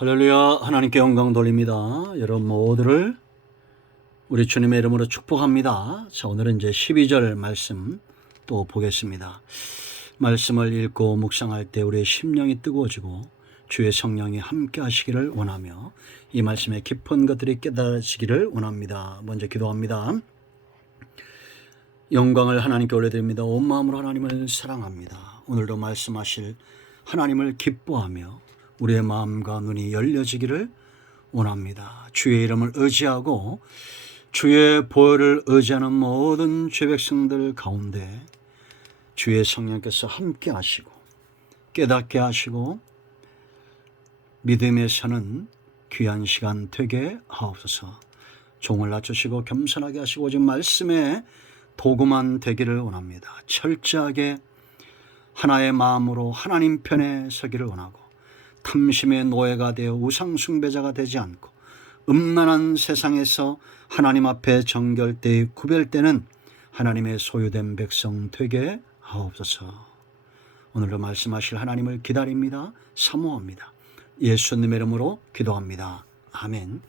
할렐루야. 하나님께 영광 돌립니다. 여러분 모두를 우리 주님의 이름으로 축복합니다. 자, 오늘은 이제 12절 말씀 또 보겠습니다. 말씀을 읽고 묵상할 때 우리의 심령이 뜨거워지고 주의 성령이 함께 하시기를 원하며 이 말씀의 깊은 것들이 깨달아지기를 원합니다. 먼저 기도합니다. 영광을 하나님께 올려드립니다. 온 마음으로 하나님을 사랑합니다. 오늘도 말씀하실 하나님을 기뻐하며 우리의 마음과 눈이 열려지기를 원합니다. 주의 이름을 의지하고 주의 보혈을 의지하는 모든 죄 백성들 가운데 주의 성령께서 함께 하시고 깨닫게 하시고 믿음에 서는 귀한 시간 되게 하옵소서. 종을 낮추시고 겸손하게 하시고 오직 말씀에 도구만 되기를 원합니다. 철저하게 하나의 마음으로 하나님 편에 서기를 원하고 탐심의 노예가 되어 우상숭배자가 되지 않고 음란한 세상에서 하나님 앞에 정결되이 구별되는 하나님의 소유된 백성 되게 하옵소서. 오늘도 말씀하실 하나님을 기다립니다. 사모합니다. 예수님의 이름으로 기도합니다. 아멘.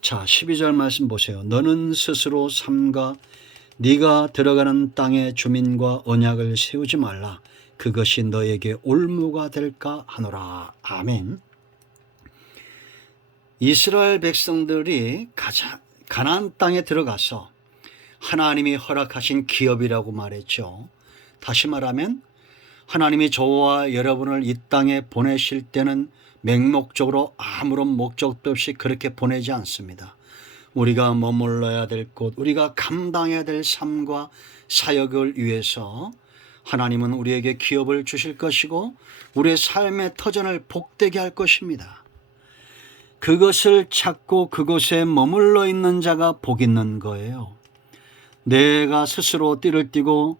자, 12절 말씀 보세요. 너는 스스로 삼가 네가 들어가는 땅의 주민과 언약을 세우지 말라. 그것이 너에게 올무가 될까 하노라. 아멘. 이스라엘 백성들이 가나안 땅에 들어가서 하나님이 허락하신 기업이라고 말했죠. 다시 말하면 하나님이 저와 여러분을 이 땅에 보내실 때는 맹목적으로 아무런 목적도 없이 그렇게 보내지 않습니다. 우리가 머물러야 될 곳, 우리가 감당해야 될 삶과 사역을 위해서 하나님은 우리에게 기업을 주실 것이고 우리의 삶의 터전을 복되게 할 것입니다. 그것을 찾고 그곳에 머물러 있는 자가 복 있는 거예요. 내가 스스로 띠를 띠고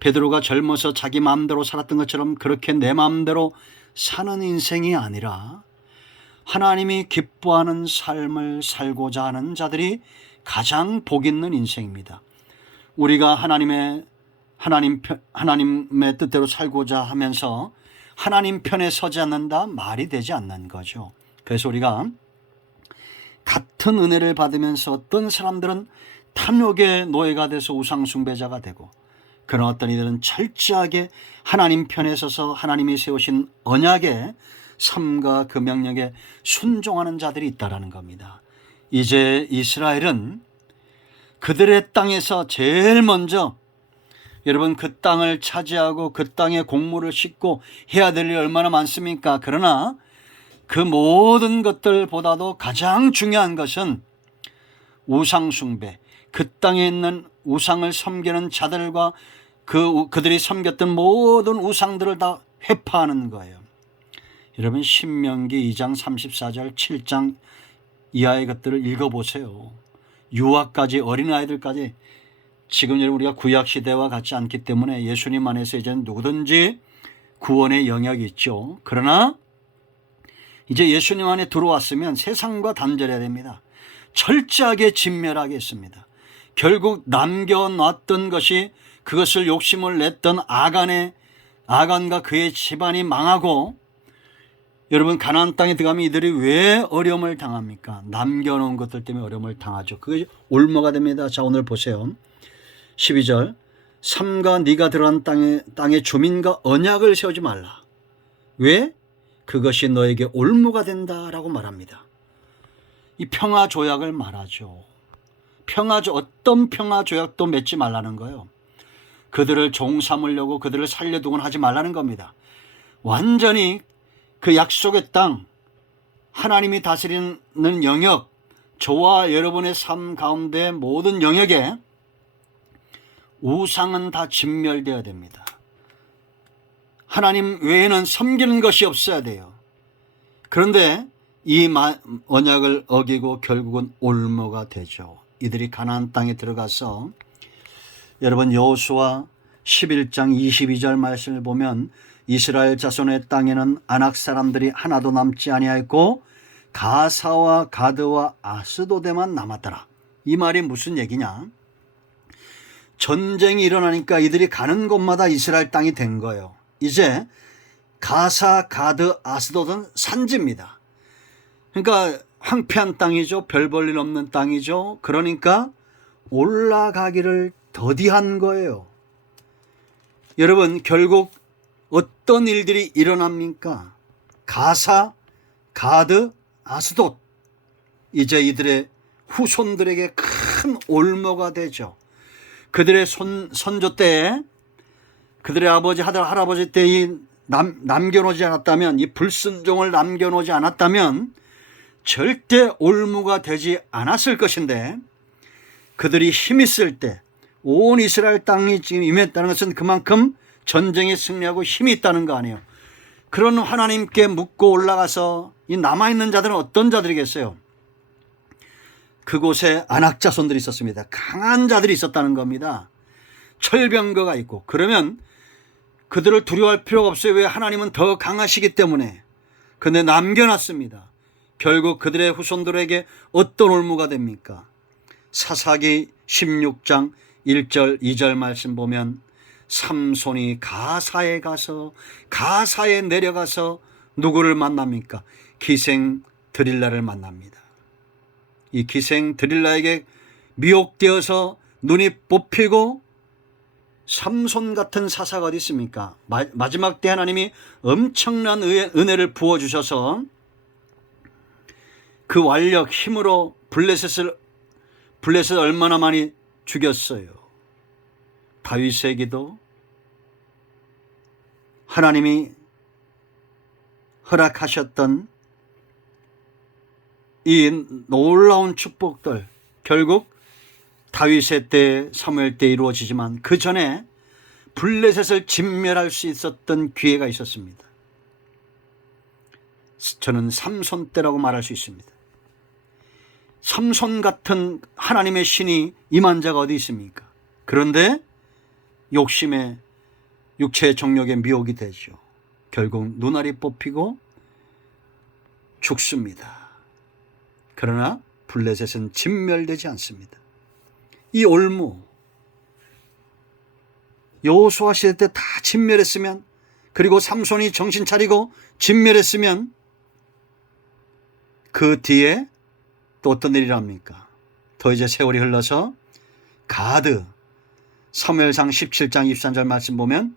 베드로가 젊어서 자기 마음대로 살았던 것처럼 그렇게 내 마음대로 사는 인생이 아니라 하나님이 기뻐하는 삶을 살고자 하는 자들이 가장 복 있는 인생입니다. 우리가 하나님의 뜻대로 살고자 하면서 하나님 편에 서지 않는다 말이 되지 않는 거죠. 그래서 우리가 같은 은혜를 받으면서 어떤 사람들은 탐욕의 노예가 돼서 우상숭배자가 되고 그런 어떤 이들은 철저하게 하나님 편에 서서 하나님이 세우신 언약의 삶과 그 명령에 순종하는 자들이 있다라는 겁니다. 이제 이스라엘은 그들의 땅에서 제일 먼저 여러분 그 땅을 차지하고 그 땅에 곡물을 싣고 해야 될 일이 얼마나 많습니까? 그러나 그 모든 것들보다도 가장 중요한 것은 우상숭배, 그 땅에 있는 우상을 섬기는 자들과 그들이 섬겼던 모든 우상들을 다 회파하는 거예요. 여러분 신명기 2장 34절 7장 이하의 것들을 읽어보세요. 유아까지 어린아이들까지 지금 우리가 구약시대와 같지 않기 때문에 예수님 안에서 이제는 누구든지 구원의 영역이 있죠. 그러나 이제 예수님 안에 들어왔으면 세상과 단절해야 됩니다. 철저하게 진멸하겠습니다. 결국 남겨놨던 것이 그것을 욕심을 냈던 아간과 그의 집안이 망하고 여러분 가나안 땅에 들어가면 이들이 왜 어려움을 당합니까? 남겨놓은 것들 때문에 어려움을 당하죠. 그게 올무가 됩니다. 자, 오늘 보세요. 12절 삼가 네가 들어간 땅의 주민과 언약을 세우지 말라. 왜? 그것이 너에게 올무가 된다라고 말합니다. 이 평화조약을 말하죠. 어떤 평화조약도 맺지 말라는 거예요. 그들을 종 삼으려고 그들을 살려두곤 하지 말라는 겁니다. 완전히 그 약속의 땅, 하나님이 다스리는 영역, 저와 여러분의 삶 가운데 모든 영역에 우상은 다 진멸되어야 됩니다. 하나님 외에는 섬기는 것이 없어야 돼요. 그런데 이 언약을 어기고 결국은 올무가 되죠. 이들이 가나안 땅에 들어가서 여러분 여호수아 11장 22절 말씀을 보면 이스라엘 자손의 땅에는 아낙 사람들이 하나도 남지 아니하였고 가사와 가드와 아스도데만 남았더라. 이 말이 무슨 얘기냐? 전쟁이 일어나니까 이들이 가는 곳마다 이스라엘 땅이 된 거예요. 이제 가사, 가드, 아스돗은 산지입니다. 그러니까 황폐한 땅이죠. 별 볼 일 없는 땅이죠. 그러니까 올라가기를 더디한 거예요. 여러분, 결국 어떤 일들이 일어납니까? 가사, 가드, 아스돗. 이제 이들의 후손들에게 큰 올무가 되죠. 그들의 선조 때에, 그들의 아버지, 할아버지 때에 남겨놓지 않았다면, 이 불순종을 남겨놓지 않았다면 절대 올무가 되지 않았을 것인데, 그들이 힘 있을 때 온 이스라엘 땅이 지금 임했다는 것은 그만큼 전쟁에 승리하고 힘이 있다는 거 아니에요. 그런 하나님께 묻고 올라가서 이 남아있는 자들은 어떤 자들이겠어요? 그곳에 안악자손들이 있었습니다. 강한 자들이 있었다는 겁니다. 철병거가 있고. 그러면 그들을 두려워할 필요가 없어요. 왜? 하나님은 더 강하시기 때문에. 근데 남겨놨습니다. 결국 그들의 후손들에게 어떤 올무가 됩니까? 사사기 16장 1절 2절 말씀 보면 삼손이 가사에 내려가서 누구를 만납니까? 기생 드릴라를 만납니다. 이 기생 드릴라에게 미혹되어서 눈이 뽑히고, 삼손 같은 사사가 어디 있습니까? 마지막 때 하나님이 엄청난 은혜를 부어주셔서 그 완력, 힘으로 블레셋을 얼마나 많이 죽였어요. 다윗에게도 하나님이 허락하셨던 이 놀라운 축복들, 결국 다윗의 때, 사무엘 때 이루어지지만 그 전에 블레셋을 진멸할 수 있었던 기회가 있었습니다. 저는 삼손 때라고 말할 수 있습니다. 삼손 같은 하나님의 신이 임한 자가 어디 있습니까? 그런데 욕심에, 육체의 정욕에 미혹이 되죠. 결국 눈알이 뽑히고 죽습니다. 그러나 블레셋은 진멸되지 않습니다. 이 올무, 여호수아 시대 때 다 진멸했으면, 그리고 삼손이 정신 차리고 진멸했으면 그 뒤에 또 어떤 일이 납니까? 더 이제 세월이 흘러서 가드, 사무엘상 17장 23절 말씀 보면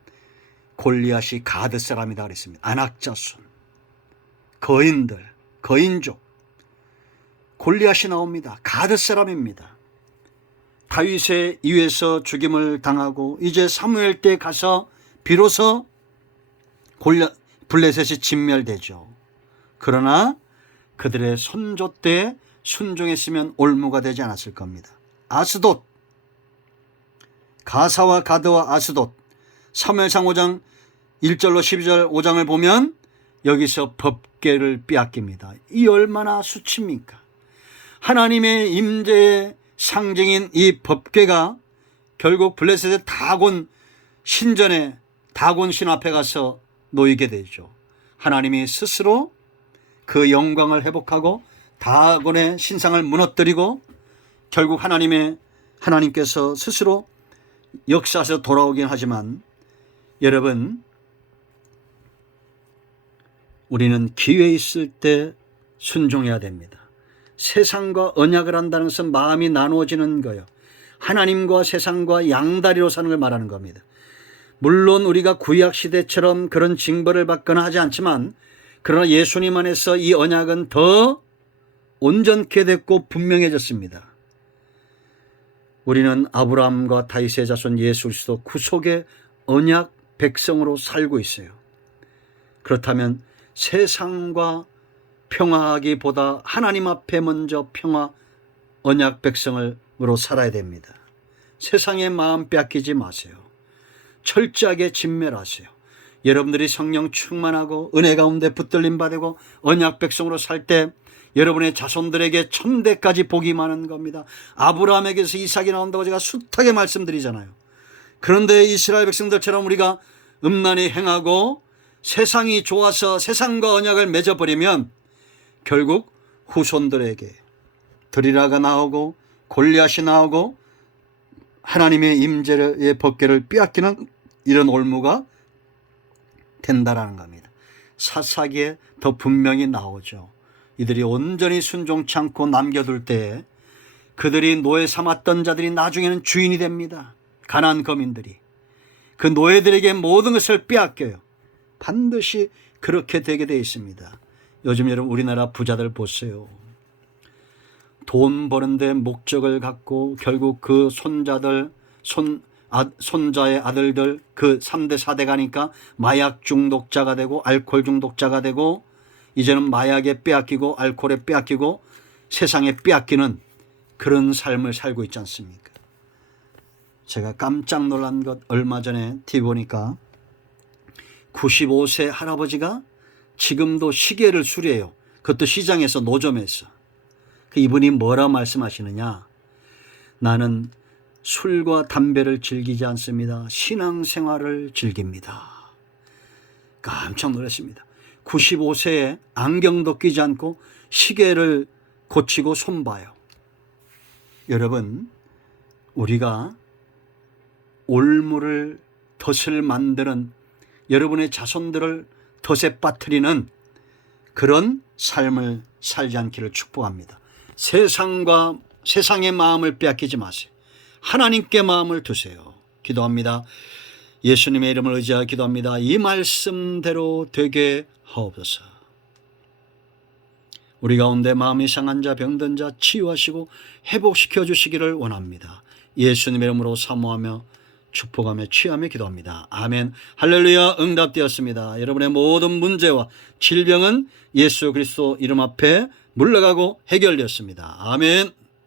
골리앗이 가드 사람이다 그랬습니다. 안악자손, 거인들, 거인족, 골리앗이 나옵니다. 가드 사람입니다. 다윗의 이에서 죽임을 당하고 이제 사무엘 때 가서 비로소 블레셋이 진멸되죠. 그러나 그들의 선조 때 순종했으면 올무가 되지 않았을 겁니다. 아스돗, 가사와 가드와 아스돗, 사무엘상 5장 1절로 12절 5장을 보면 여기서 법궤를 빼앗깁니다. 이 얼마나 수치입니까? 하나님의 임재의 상징인 이 법궤가 결국 블레셋의 다곤 신전에, 다곤 신 앞에 가서 놓이게 되죠. 하나님이 스스로 그 영광을 회복하고 다곤의 신상을 무너뜨리고 결국 하나님께서 스스로 역사에서 돌아오긴 하지만, 여러분, 우리는 기회 있을 때 순종해야 됩니다. 세상과 언약을 한다는 것은 마음이 나누어지는 거예요. 하나님과 세상과 양다리로 사는 걸 말하는 겁니다. 물론 우리가 구약시대처럼 그런 징벌을 받거나 하지 않지만, 그러나 예수님 안에서 이 언약은 더 온전케 됐고 분명해졌습니다. 우리는 아브라함과 다윗의 자손 예수 그리스도 구속의 언약 백성으로 살고 있어요. 그렇다면 세상과 평화하기보다 하나님 앞에 먼저 평화, 언약 백성으로 살아야 됩니다. 세상의 마음 빼앗기지 마세요. 철저하게 진멸하세요. 여러분들이 성령 충만하고 은혜 가운데 붙들림 받고 언약 백성으로 살 때 여러분의 자손들에게 천대까지 복이 많은 겁니다. 아브라함에게서 이삭이 나온다고 제가 숱하게 말씀드리잖아요. 그런데 이스라엘 백성들처럼 우리가 음란히 행하고 세상이 좋아서 세상과 언약을 맺어버리면 결국 후손들에게 드리라가 나오고 골리앗이 나오고 하나님의 임재의 법궤를 빼앗기는 이런 올무가 된다라는 겁니다. 사사기에 더 분명히 나오죠. 이들이 온전히 순종치 않고 남겨둘 때 그들이 노예 삼았던 자들이 나중에는 주인이 됩니다. 가나안 거민들이 그 노예들에게 모든 것을 빼앗겨요. 반드시 그렇게 되게 되어 있습니다. 요즘 여러분 우리나라 부자들 보세요. 돈 버는데 목적을 갖고 결국 그 손자들, 손자의 아들들 그 3대 4대 가니까 마약 중독자가 되고 알코올 중독자가 되고 이제는 마약에 빼앗기고 알코올에 빼앗기고 세상에 빼앗기는 그런 삶을 살고 있지 않습니까? 제가 깜짝 놀란 것 얼마 전에 TV 보니까 95세 할아버지가 지금도 시계를 수리해요. 그것도 시장에서 노점에서. 이분이 뭐라 말씀하시느냐. 나는 술과 담배를 즐기지 않습니다. 신앙생활을 즐깁니다. 깜짝 놀랐습니다. 95세에 안경도 끼지 않고 시계를 고치고 손봐요. 여러분, 우리가 올무를 덫을 만드는 여러분의 자손들을 덫에 빠뜨리는 그런 삶을 살지 않기를 축복합니다. 세상의 마음을 빼앗기지 마세요. 하나님께 마음을 두세요. 기도합니다. 예수님의 이름을 의지하여 기도합니다. 이 말씀대로 되게 하옵소서. 우리 가운데 마음이 상한 자, 병든 자 치유하시고 회복시켜 주시기를 원합니다. 예수님의 이름으로 사모하며 축복하며 취하며 기도합니다. 아멘. 할렐루야. 응답되었습니다. 여러분의 모든 문제와 질병은 예수 그리스도 이름 앞에 물러가고 해결되었습니다. 아멘.